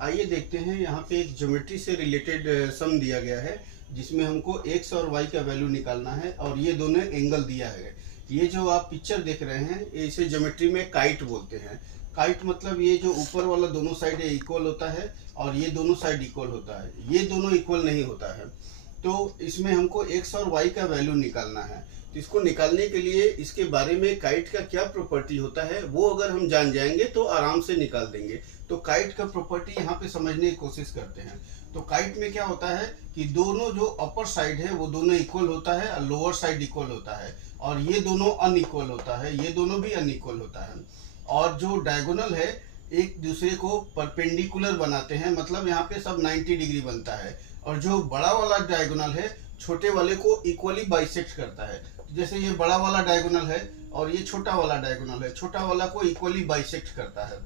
आइए देखते हैं। यहाँ पे एक ज्योमेट्री से रिलेटेड सम दिया गया है जिसमें हमको x और y का वैल्यू निकालना है और ये दोनों एंगल दिया है। ये जो आप पिक्चर देख रहे हैं इसे ज्योमेट्री में काइट बोलते हैं। काइट मतलब ये जो ऊपर वाला दोनों साइड इक्वल होता है और ये दोनों साइड इक्वल होता है। ये दोनों इक्वल नहीं होता है, तो इसमें हमको x और y का वैल्यू निकालना है। तो इसको निकालने के लिए इसके बारे में काइट का क्या प्रॉपर्टी होता है वो अगर हम जान जाएंगे तो आराम से निकाल देंगे। तो काइट का प्रॉपर्टी यहाँ पे समझने की कोशिश करते हैं। तो काइट में क्या होता है कि दोनों जो अपर साइड है वो दोनों इक्वल होता है और लोअर साइड इक्वल होता है, और ये दोनों अनइक्वल होता है, ये दोनों भी अनइक्वल होता है। और जो डायगोनल है एक दूसरे को परपेंडिकुलर बनाते हैं, मतलब यहाँ पे सब 90 डिग्री बनता है। और जो बड़ा वाला डायगोनल है छोटे वाले को इक्वली बाइसेक्ट करता है। जैसे ये बड़ा वाला डायगोनल है और ये छोटा वाला डायगोनल है, छोटा वाला को इक्वली बाइसेक्ट करता है।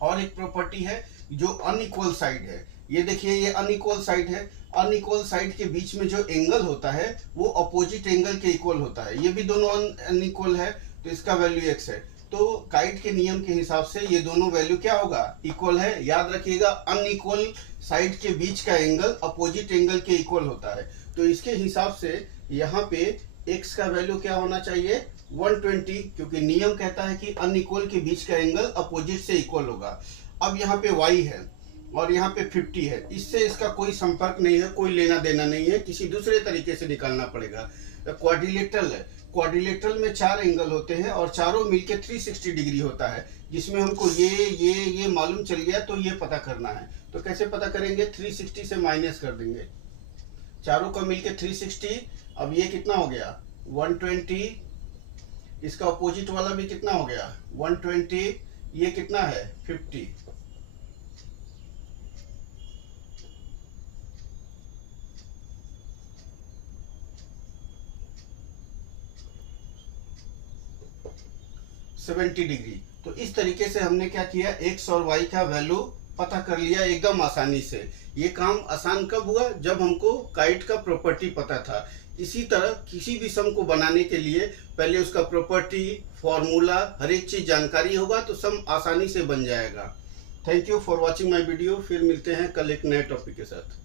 और एक प्रॉपर्टी है जो अनइक्वल साइड है, ये देखिए ये अनइक्वल साइड है। अनइक्वल साइड के बीच में जो एंगल होता है वो अपोजिट एंगल के इक्वल होता है। ये भी दोनों अनइक्वल है तो इसका वैल्यू x है। तो काइट के नियम के हिसाब से ये दोनों वैल्यू क्या होगा, इक्वल है। याद रखिएगा अनइक्वल साइड के बीच का एंगल अपोजिट एंगल के इक्वल होता है। तो इसके हिसाब से यहाँ पे x का वैल्यू क्या होना चाहिए, 120, क्योंकि नियम कहता है कि अनइक्वल के बीच का एंगल अपोजिट से इक्वल होगा। अब यहाँ पे y है और यहाँ पे 50 है, इससे इसका कोई संपर्क नहीं है, कोई लेना देना नहीं है, किसी दूसरे तरीके से निकालना पड़ेगा। क्वाड्रिलेटरल है, क्वाड्रिलेटरल में 4 एंगल होते हैं और चारों मिलके 360 डिग्री होता है, जिसमें हमको ये मालूम चल गया तो ये पता करना है। तो कैसे पता करेंगे, 360 से माइनस कर देंगे, चारों का मिलके 360। अब ये कितना हो गया 120, इसका अपोजिट वाला भी कितना हो गया 120, ये कितना है 50। डिग्री। तो इस तरीके से हमने क्या किया, x और y का वैल्यू पता कर लिया एकदम आसानी से। ये काम आसान कब हुआ, जब हमको काइट का प्रॉपर्टी पता था। इसी तरह किसी भी सम को बनाने के लिए पहले उसका प्रॉपर्टी, फॉर्मूला, हर एक चीज जानकारी होगा तो सम आसानी से बन जाएगा। Thank you for watching my video. फिर मिलते हैं कल एक नए टॉपिक के साथ।